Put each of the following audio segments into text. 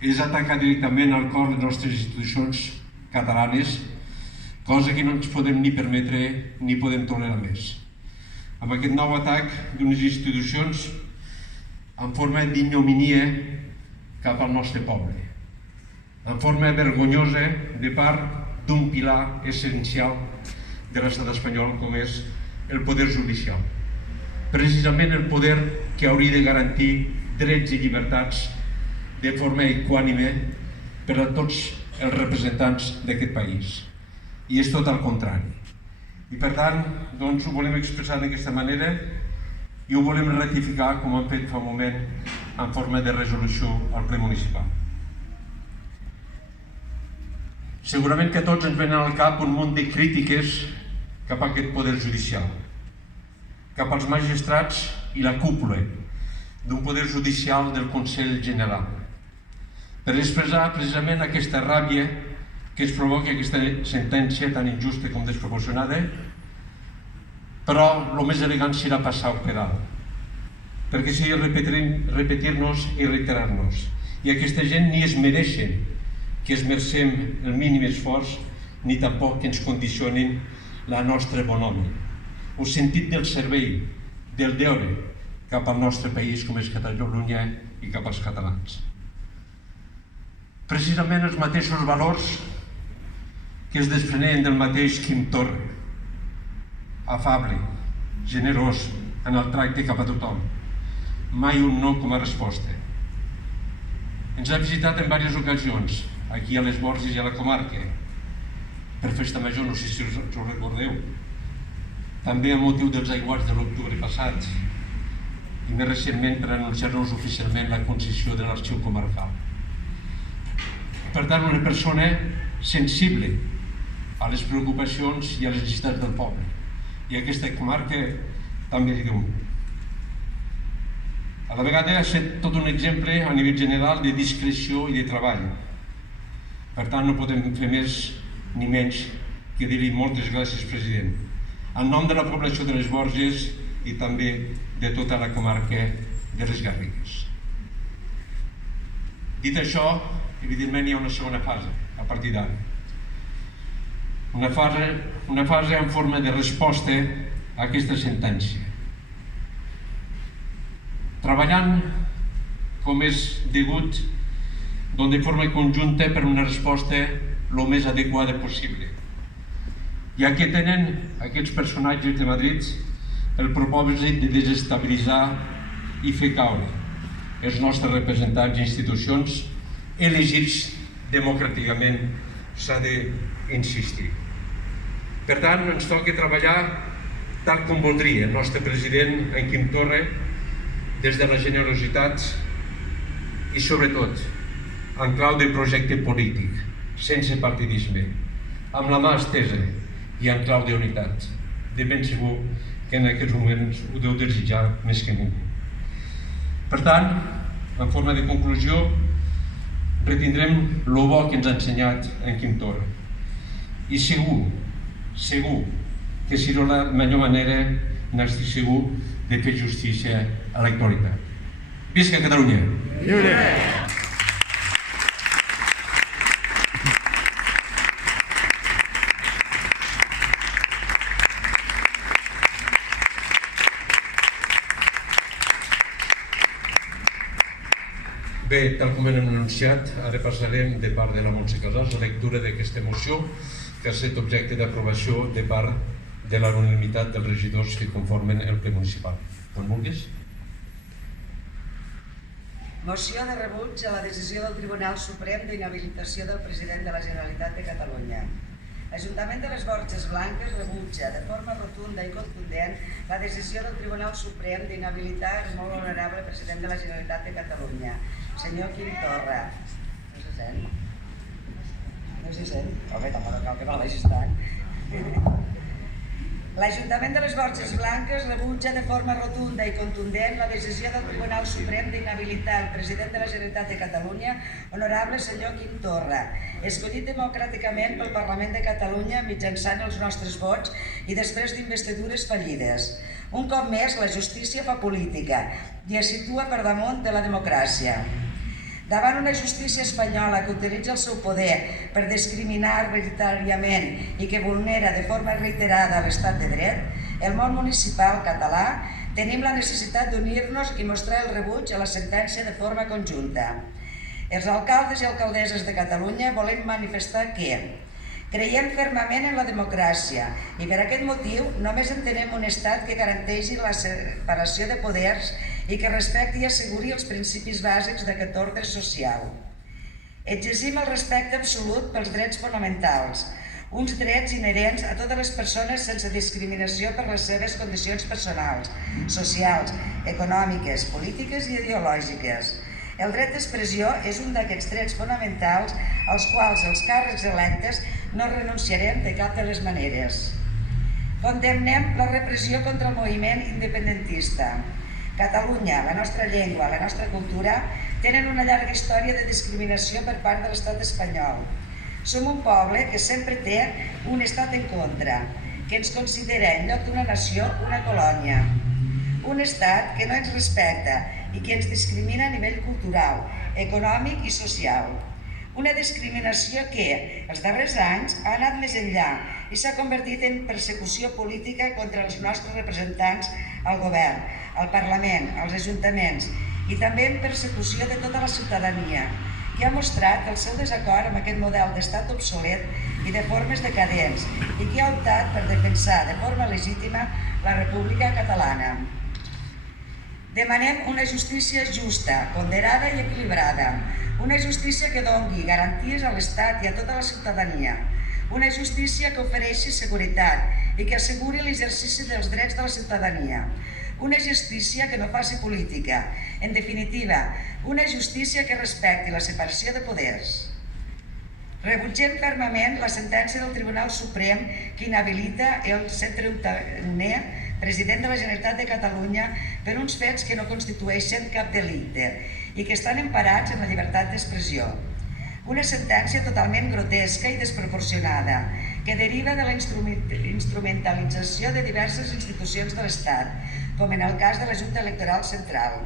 és atacar directament al cor de les nostres institucions catalanes, cosa que no ens podem ni permetre ni podem tolerar més. Amb aquest nou atac d'unes institucions en forma d'ignominia cap al nostre poble, en forma vergonyosa de part d'un pilar essencial de l'estat espanyol com és el poder judicial. Precisament el poder que hauria de garantir drets i llibertats de forma equànime per a tots els representants d'aquest país. I és tot al contrari. I per tant, doncs ho volem expressar d'aquesta manera i ho volem ratificar com hem fet fa un moment en forma de resolució al ple municipal. Segurament que a tots ens venen al cap un munt de crítiques cap a aquest poder judicial, cap als magistrats i la cúpula d'un poder judicial del Consell General, per expressar precisament aquesta ràbia que es provoca aquesta sentència tan injusta com desproporcionada, però el més elegant serà passar-ho per alt, perquè seria repetir-nos i reiterar-nos. I aquesta gent ni es mereixen que esmercem el mínim esforç, ni tampoc que ens condicionin la nostra bonhomia, un sentit del servei, del deure cap al nostre país com és Catalunya i cap als catalans. Precisament els mateixos valors que es desprenien del mateix Quim Torra, afable, generós en el tracte cap a tothom, mai un no com a resposta. Ens ha visitat en diverses ocasions, aquí a les Borges i a la comarca, per Festa Major, no sé si us ho recordeu, també amb motiu dels aiguats de l'octubre passat, i més recentment per anunciar-nos oficialment la concessió de l'arxiu comarcal. Per tant, una persona sensible a les preocupacions i a les necessitats del poble. I aquesta comarca també li deu. A la vegada ha estat tot un exemple a nivell general de discreció i de treball. Per tant, no podem fer més ni menys que dir-li moltes gràcies, president, en nom de la població de les Borges i també de tota la comarca de les Garrigues. Dit això, evidentment hi ha una segona fase a partir d'ara. Una fase en forma de resposta a aquesta sentència. Treballant com és degut, de forma conjunta per una resposta el més adequada possible. Ja que tenen aquests personatges de Madrid el propòsit de desestabilitzar i fer caure els nostres representants i institucions elegits democràticament, s'ha d'insistir. Per tant, ens toca treballar tal com voldria el nostre president, en Quim Torra, des de la generositat i, sobretot, en clau de projecte polític, sense partidisme, amb la mà estesa i en clau d'unitat. De ben segur que en aquests moments ho deu desitjar més que ningú. Per tant, en forma de conclusió, retindrem el bo que ens ha ensenyat en Quim Torra. I segur que serà la millor manera, n'estic segur, de fer justícia a l'actualitat. Visca Catalunya! Bé, tal com hem anunciat, ara passarem de part de la Montse Casals a la lectura d'aquesta moció que ha estat objecte d'aprovació de part de la unanimitat dels regidors que conformen el ple municipal. Quan vulguis. Moció de rebuig a la decisió del Tribunal Suprem d'inhabilitació del president de la Generalitat de Catalunya. L'Ajuntament de les Borges Blanques rebutja de forma rotunda i contundent la decisió del Tribunal Suprem d'inhabilitar el molt honorable president de la Generalitat de Catalunya, senyor Quim Torra. No se sent? No se sent? Home, tampoc cal que valeixis tant. L'Ajuntament de les Borges Blanques rebutja de forma rotunda i contundent la decisió del Tribunal Suprem d'inhabilitar el president de la Generalitat de Catalunya, honorable senyor Quim Torra, escollit democràticament pel Parlament de Catalunya mitjançant els nostres vots i després d'investidures fallides. Un cop més, la justícia fa política i es situa per damunt de la democràcia. Davant una justícia espanyola que utilitza el seu poder per discriminar arbitràriament i que vulnera de forma reiterada l'estat de dret, el món municipal català tenim la necessitat d'unir-nos i mostrar el rebuig a la sentència de forma conjunta. Els alcaldes i alcaldesses de Catalunya volem manifestar que creiem fermament en la democràcia i per aquest motiu només entenem un estat que garanteixi la separació de poders i que respecti i asseguri els principis bàsics d'aquest ordre social. Exigim el respecte absolut pels drets fonamentals, uns drets inherents a totes les persones sense discriminació per les seves condicions personals, socials, econòmiques, polítiques i ideològiques. El dret d'expressió és un d'aquests drets fonamentals als quals els càrrecs electes no renunciarem de cap de les maneres. Condemnem la repressió contra el moviment independentista. Catalunya, la nostra llengua, la nostra cultura tenen una llarga història de discriminació per part de l'estat espanyol. Som un poble que sempre té un estat en contra, que ens considera en lloc d'una nació una colònia. Un estat que no ens respecta i que ens discrimina a nivell cultural, econòmic i social. Una discriminació que, els darrers anys, ha anat més enllà i s'ha convertit en persecució política contra els nostres representants al govern, al Parlament, als ajuntaments i també en persecució de tota la ciutadania, que ha mostrat el seu desacord amb aquest model d'estat obsolet i de formes decadents i que ha optat per defensar de forma legítima la República Catalana. Demanem una justícia justa, ponderada i equilibrada, una justícia que doni garanties a l'Estat i a tota la ciutadania, una justícia que ofereixi seguretat i que asseguri l'exercici dels drets de la ciutadania, una justícia que no faci política, en definitiva, una justícia que respecti la separació de poders. Rebutgem fermament la sentència del Tribunal Suprem que inhabilita el 131è president de la Generalitat de Catalunya per uns fets que no constitueixen cap delicte i que estan emparats en la llibertat d'expressió. Una sentència totalment grotesca i desproporcionada que deriva de la instrumentalització de diverses institucions de l'Estat, com en el cas de la Junta Electoral Central.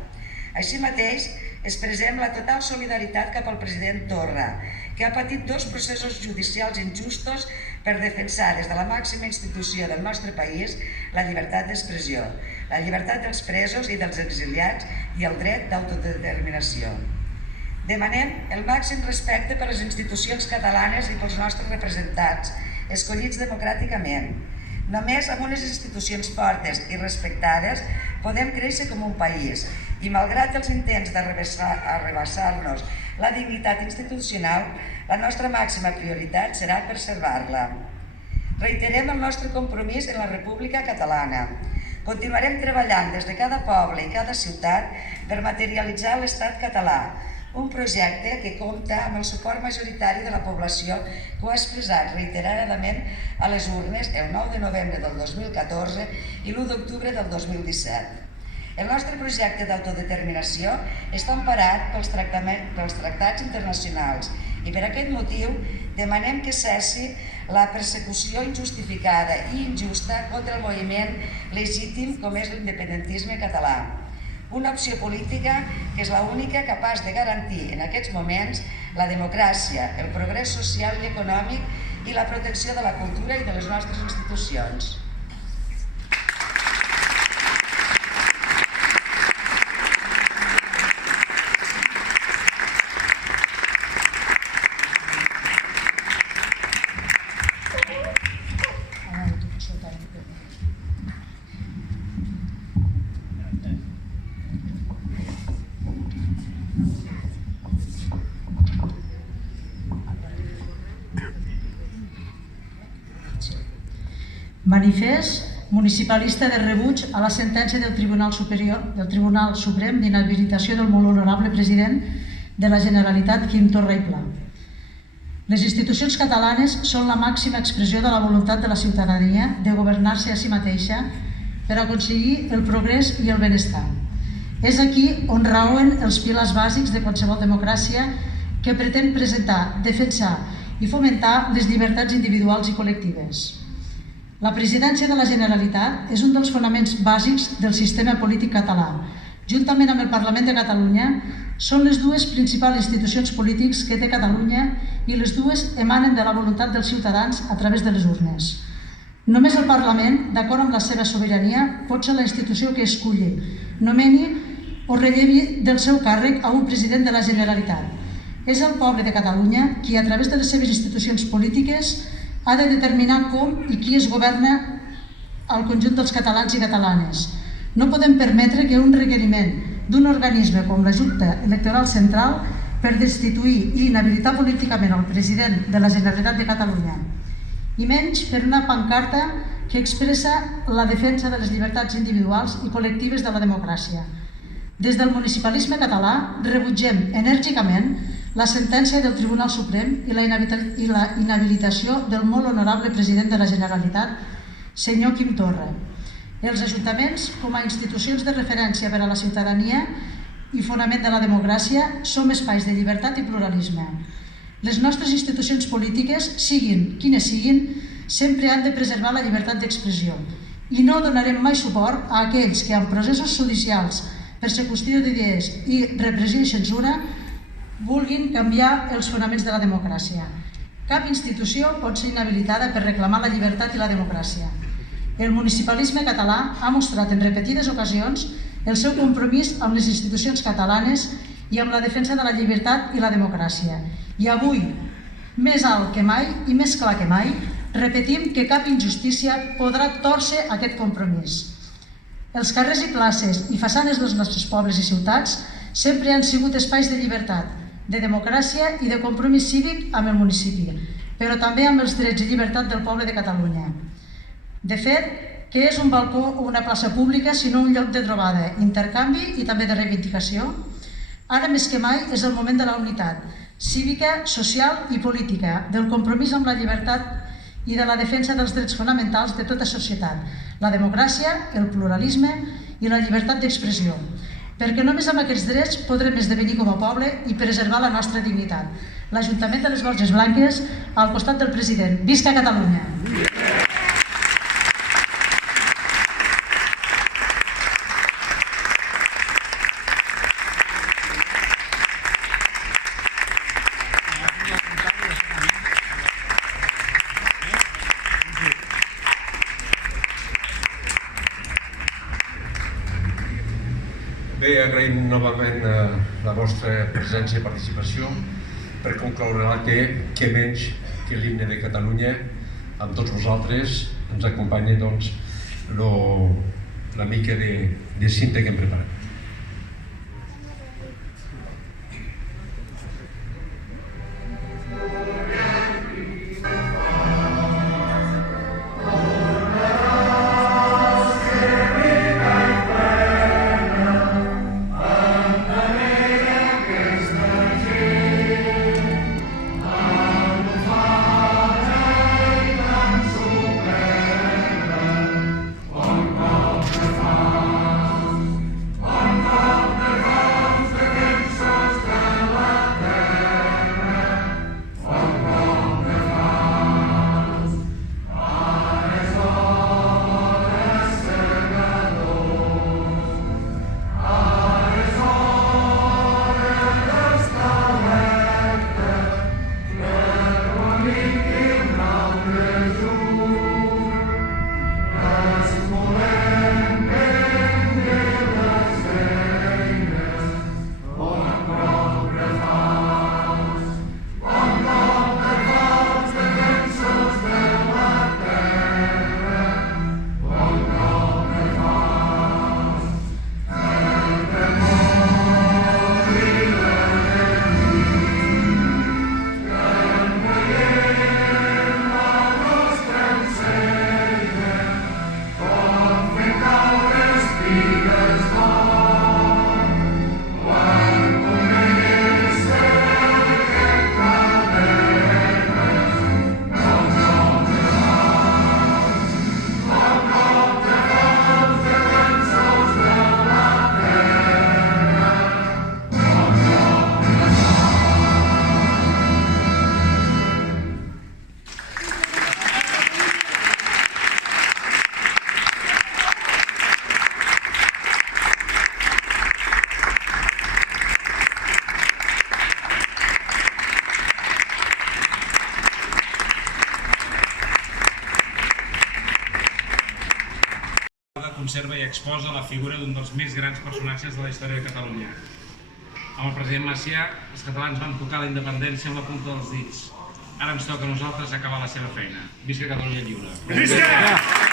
Així mateix, expressem la total solidaritat cap al president Torra, que ha patit 2 processos judicials injustos per defensar des de la màxima institució del nostre país la llibertat d'expressió, la llibertat dels presos i dels exiliats i el dret d'autodeterminació. Demanem el màxim respecte per les institucions catalanes i pels nostres representats, escollits democràticament. Només amb unes institucions fortes i respectades podem créixer com un país i, malgrat els intents d'arrabassar-nos la dignitat institucional, la nostra màxima prioritat serà preservar-la. Reiterem el nostre compromís en la República Catalana. Continuarem treballant des de cada poble i cada ciutat per materialitzar l'Estat català, un projecte que compta amb el suport majoritari de la població que ho ha expressat reiteradament a les urnes el 9 de novembre del 2014 i l'1 d'octubre del 2017. El nostre projecte d'autodeterminació està emparat pels tractats internacionals i per aquest motiu demanem que cessi la persecució injustificada i injusta contra el moviment legítim com és l'independentisme català. Una opció política que és l'única capaç de garantir en aquests moments la democràcia, el progrés social i econòmic i la protecció de la cultura i de les nostres institucions. Manifest municipalista de rebuig a la sentència del Tribunal Suprem d'inhabilitació del molt honorable president de la Generalitat, Quim Torra i Pla. Les institucions catalanes són la màxima expressió de la voluntat de la ciutadania de governar-se a si mateixa per aconseguir el progrés i el benestar. És aquí on rauen els pilars bàsics de qualsevol democràcia que pretén presentar, defensar i fomentar les llibertats individuals i col·lectives. La presidència de la Generalitat és un dels fonaments bàsics del sistema polític català, juntament amb el Parlament de Catalunya, Són les dues principals institucions polítiques que té Catalunya i les dues emanen de la voluntat dels ciutadans a través de les urnes. Només el Parlament, d'acord amb la seva sobirania, pot ser la institució que esculli, nomeni o rellevi del seu càrrec a un president de la Generalitat. És el poble de Catalunya qui, a través de les seves institucions polítiques, ha de determinar com i qui es governa al conjunt dels catalans i catalanes. No podem permetre que un requeriment d'un organisme com la Junta Electoral Central per destituir i inhabilitar políticament el president de la Generalitat de Catalunya, i menys per una pancarta que expressa la defensa de les llibertats individuals i col·lectives de la democràcia. Des del municipalisme català rebutgem enèrgicament la sentència del Tribunal Suprem i la inhabilitació del molt honorable president de la Generalitat, senyor Quim Torra. Els ajuntaments, com a institucions de referència per a la ciutadania i fonament de la democràcia, som espais de llibertat i pluralisme. Les nostres institucions polítiques, siguin quines siguin, sempre han de preservar la llibertat d'expressió i no donarem mai suport a aquells que, amb processos judicials, persecució d'idees i repressió i censura, vulguin canviar els fonaments de la democràcia. Cap institució pot ser inhabilitada per reclamar la llibertat i la democràcia. El municipalisme català ha mostrat en repetides ocasions el seu compromís amb les institucions catalanes i amb la defensa de la llibertat i la democràcia. I avui, més alt que mai i més clar que mai, repetim que cap injustícia podrà tòrcer aquest compromís. Els carrers i places i façanes dels nostres pobles i ciutats sempre han sigut espais de llibertat, de democràcia i de compromís cívic amb el municipi, però també amb els drets i llibertat del poble de Catalunya. De fet, què és un balcó o una plaça pública sinó un lloc de trobada, intercanvi i també de reivindicació? Ara més que mai és el moment de la unitat cívica, social i política, del compromís amb la llibertat i de la defensa dels drets fonamentals de tota societat, la democràcia, el pluralisme i la llibertat d'expressió, perquè només amb aquests drets podrem esdevenir com a poble i preservar la nostra dignitat. L'Ajuntament de les Borges Blanques, al costat del president. Visca Catalunya! Bé, agraïm novament la vostra presència i participació per concloure que menys que l'himne de Catalunya amb tots vosaltres ens acompanya la mica de cinta que hem preparat. conserva i exposa la figura d'un dels més grans personatges de la història de Catalunya. Amb el president Macià, els catalans van tocar la independència amb la punta dels dits. Ara ens toca a nosaltres acabar la seva feina. Visca Catalunya lliure! Visca!